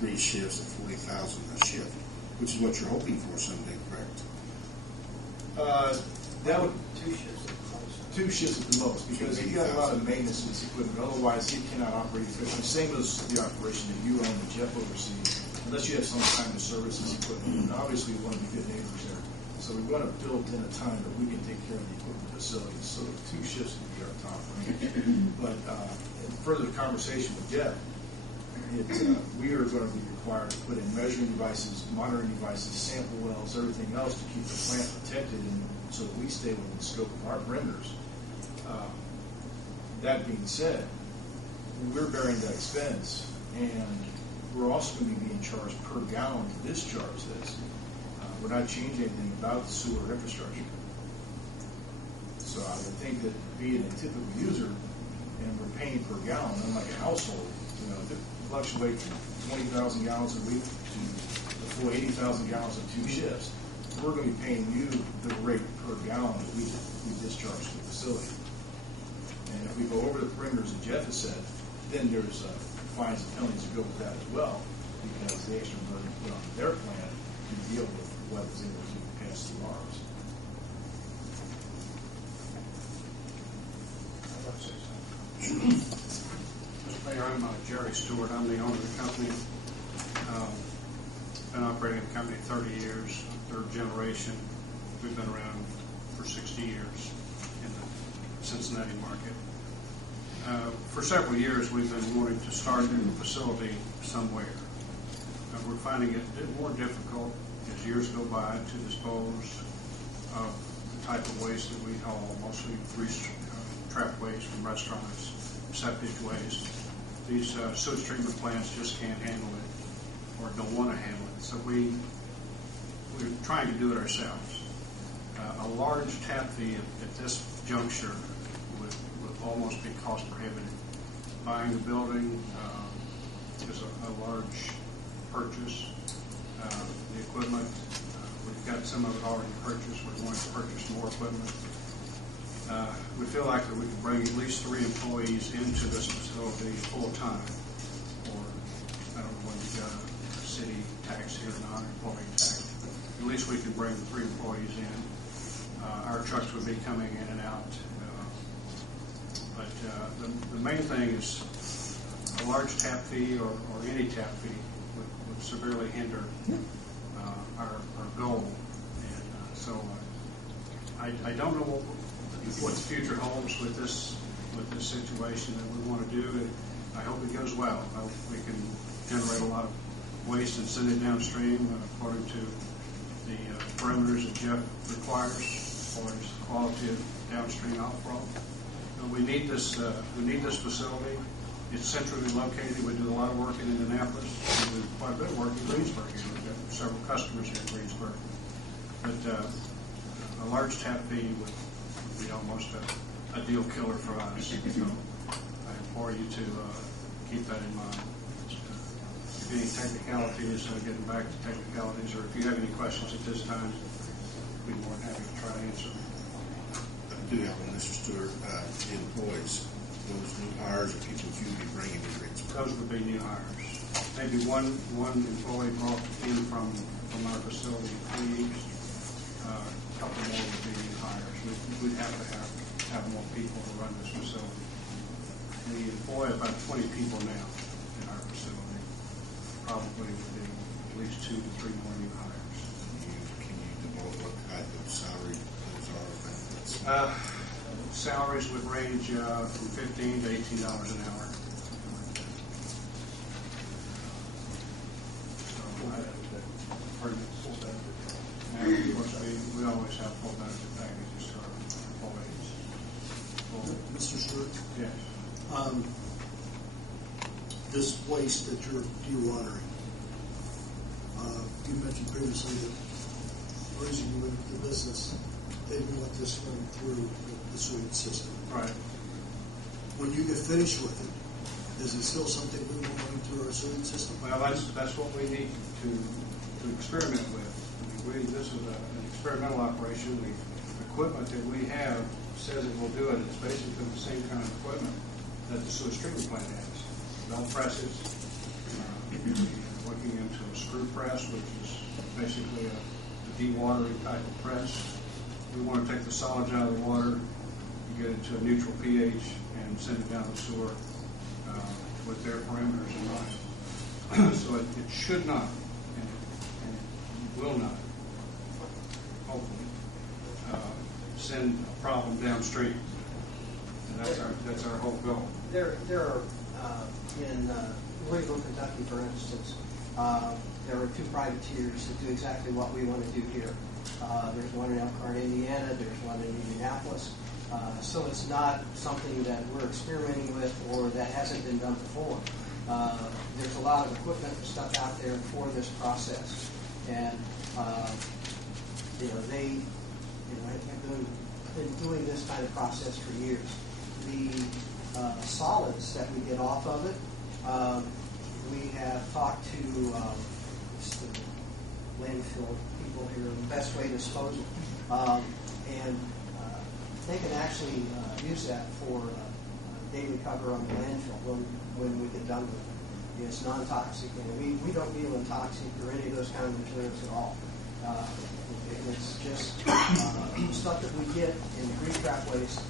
3 shifts at $40,000 a shift, which is what you're hoping for someday, correct? That would 2 shifts at the most. 2 shifts at the most, because he got a lot of maintenance in his equipment. Otherwise, he cannot operate efficiently. Same as the operation that you own and Jeff oversees, unless you have some time to service his equipment. And obviously, we want to be good neighbors there. So we want to build in a time that we can take care of the equipment facilities. So 2 shifts would be our top range. But in further conversation with Jeff, we are going to be required to put in measuring devices, monitoring devices, sample wells, everything else to keep the plant protected and so that we stay within the scope of our perimeters. That being said, we're bearing that expense, and we're also going to be being charged per gallon to discharge this. We're not changing anything about the sewer infrastructure. So I would think that being a typical user and we're paying per gallon, unlike a household, it fluctuates from 20,000 gallons a week to the full 80,000 gallons in 2 shifts. We're going to be paying you the rate per gallon that we discharge to the facility. And if we go over the perimeters that Jeff has said, then there's fines and penalties that go with that as well, because the extra burden put on their plant to deal with what is able to pass through ours. I'd like to say something. Mr. Mayor, I'm Jerry Stewart. I'm the owner of the company. Been operating the company 30 years, 3rd generation. We've been around for 60 years in the Cincinnati market. For several years, we've been wanting to start a facility somewhere. We're finding it more difficult as years go by to dispose of the type of waste that we haul, mostly trapped waste from restaurants, septic waste. These sewage treatment plants just can't handle it or don't want to handle it. So we're trying to do it ourselves. A large tap fee at this juncture would almost be cost prohibitive. Buying the building is a large purchase. The equipment, we've got some of it already purchased. We're going to purchase more equipment. We feel like that we can bring at least 3 employees into this facility full time, or I don't know whether you've got a city tax here or not, employee tax. At least we can bring 3 employees in. Our trucks would be coming in and out. But the main thing is a large tap fee or any tap fee would severely hinder our goal. And so I don't know what the future holds with this situation that we want to do. I hope it goes well. I hope we can generate a lot of waste and send it downstream according to the parameters that Jeff requires as far as quality of downstream outflow. We need this facility. It's centrally located. We do a lot of work in Indianapolis. We do quite a bit of work in Greensburg. We've got several customers here in Greensburg. But a large tap fee would be almost a deal killer for us. So I implore you to keep that in mind. If any technicalities, getting back to technicalities, or if you have any questions at this time, we'd be more than happy to try to answer them. I do have one, Mr. Stewart. The employees, those new hires or people you would be bringing to Greensburg? Those would be new hires. Maybe one employee brought in from our facility in Queens. A couple more would be new hires. We'd have to have more people to run this facility. We employ about 20 people now in our facility. Probably would be at least 2 to 3 more new hires. Can you divulge what type of salary those are or benefits? Salaries would range from $15 to $18 an hour. And of course, we always have full benefit packages for our employees. Mr. Stewart? Yes. This waste that you're dewatering, you mentioned previously that the reason you went into the business, they didn't want this going through the sewage system. Right. When you get finished with it, is it still something we want going through our sewage system? Well, that's what we need to experiment with. This is an experimental operation. The equipment that we have says it will do it. It's basically the same kind of equipment that the sewage treatment plant has. Belt presses, what screw press, which is basically a dewatering type of press. We want to take the solids out of the water, get it to a neutral pH, and send it down the sewer with their parameters in mind. So it should not, and it will not, hopefully, send a problem downstream. And that's our whole goal. There are in Louisville, Kentucky, for instance, there are two privateers that do exactly what we want to do here. There's one in Elkhart, Indiana. There's one in Indianapolis. So it's not something that we're experimenting with or that hasn't been done before. There's a lot of equipment and stuff out there for this process, and I've been doing this kind of process for years. The solids that we get off of it, we have talked to the landfill people here the best way to dispose of it, and they can actually use that for daily cover on the landfill when we get done with it. It's non-toxic, and we don't deal in toxic or any of those kind of materials at all. It's just the stuff that we get in grease trap waste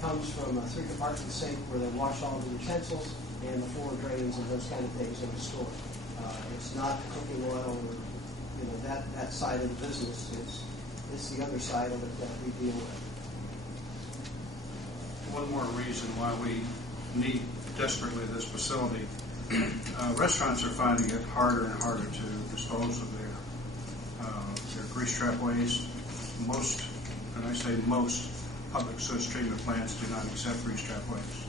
comes from a 3-compartment sink where they wash all the utensils and the floor drains and those kind of things in the store. It's not cooking oil or that side of the business. It's the other side of it that we deal with. One more reason why we need desperately this facility. Restaurants are finding it harder and harder to dispose of their grease trap waste. Most, and I say most, public sewage treatment plants do not accept grease trap waste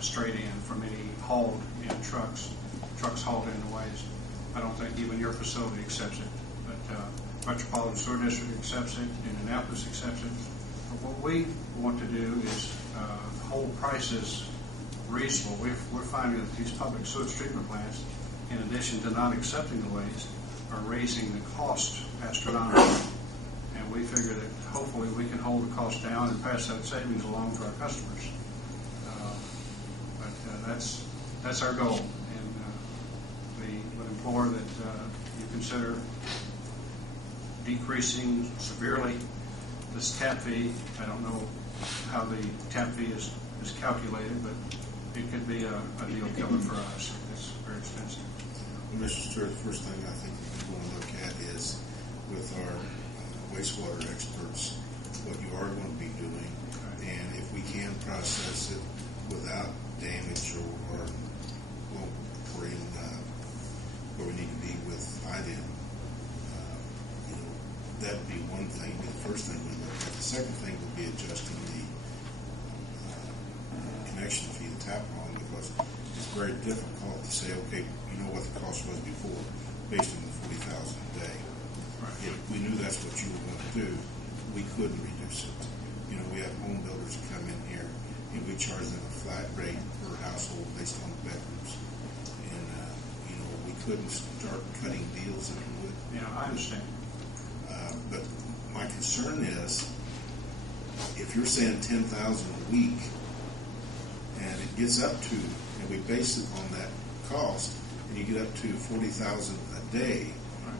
straight in from any hauled in trucks hauled in the waste. I don't think even your facility accepts it, but Metropolitan Sewer District accepts it, Indianapolis accepts it. But what we want to do is hold prices reasonable. We're finding that these public sewage treatment plants, in addition to not accepting the waste, are raising the cost astronomically. And we figure that hopefully we can hold the cost down and pass that savings along to our customers. But that's our goal. And we would implore that you consider decreasing severely this tap fee. I don't know how the tap fee is calculated, but it could be a deal killer for us. It's very expensive. Well, Mr. Stewart, the first thing I think we want to look at is with our wastewater experts what you are going to be doing, and if we can process it without damage or we're in where we need to be with IDEM, that would be one thing. Be the first thing we look at. The second thing would be adjusting the connection fee, the tap line, because it's very difficult to say, okay, you know what the cost was before, based on the $40,000 a day. Right. If we knew that's what you were going to do, we couldn't reduce it. We have home builders that come in here, and we charge them a flat rate per household based on the bedrooms. And, we couldn't start cutting deals if we would. Yeah, I understand. But my concern is, if you're saying $10,000 a week, and it gets up to, and we base it on that cost, and you get up to $40,000 a day,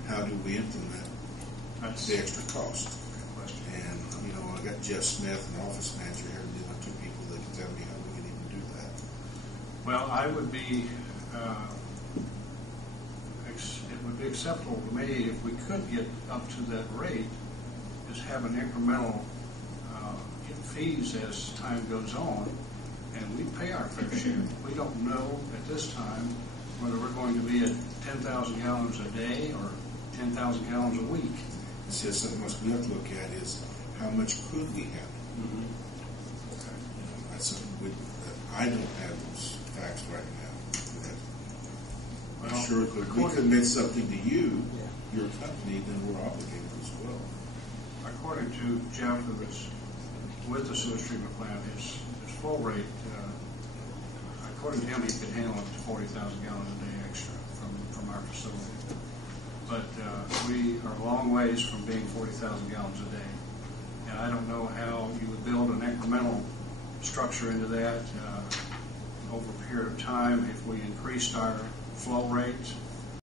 how do we implement the extra cost? And I got Jeff Smith, an office manager here, and the other two people that can tell me how we can even do that. Well, I would be. It would be acceptable to me if we could get up to that rate, is have an incremental fees as time goes on, and we pay our fair share. We don't know at this time whether we're going to be at 10,000 gallons a day or 10,000 gallons a week. It's just something else we have to look at is how much could we have? Mm-hmm. Okay. That's something I don't have those facts right now. I'm sure if we commit something to you, your company, then we're obligated as well. According to Jeff, who is with the sewage treatment plant, his full rate, according to him, he could handle up to 40,000 gallons a day extra from our facility. But we are a long ways from being 40,000 gallons a day. And I don't know how you would build an incremental structure into that over a period of time. If we increased our flow rate